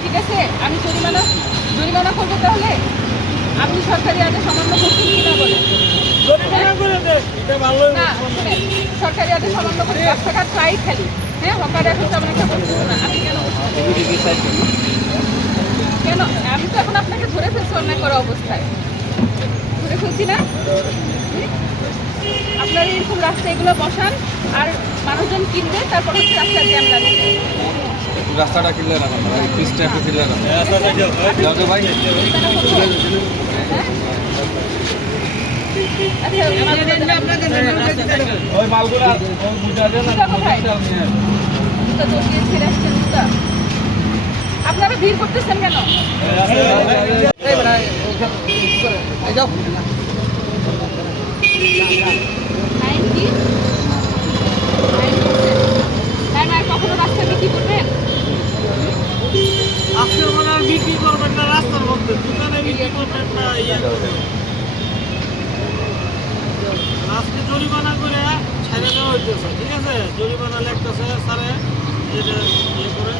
ঠিক আছে, আমি জরিমানা করবো। তাহলে আপনি সরকারি আদেশ অমান্য করছেন কিনা বলেন। না, সরকারি আদেশ অমান্য করে রাস্তাঘাট প্রায় খালি। হ্যাঁ, হকার এখন তেমন একটা করতেছে না। আপনি কেন কেন? আমি তো এখন আপনাকে ধরে ফেলছি অন্যায় করা অবস্থায়, ধরে ফেলছি না? আপনারা এরকম রাস্তা এগুলো বসান আর মানুষজন কিনবে, তারপর হচ্ছে রাস্তার জ্যাম লাগবে। রাস্তাটা ক্লিয়ার রাখুন, পিচটা একটু ক্লিয়ার রাখুন ভাই। ওই মালগুলা বুঝা দেন না। আপনারা ভিড় করতেছেন কেন? কখনো রাস্তা বিক্রি করবেন? আজকের মানে আর বিক্রি করবেন না, রাস্তার মধ্যে দোকানে বিক্রি করবেন না। আজকে জরিমানা করে ছেড়ে দেওয়া হইতেছে, ঠিক আছে? জরিমানা লেখতেছে স্যারে, ইয়ে করে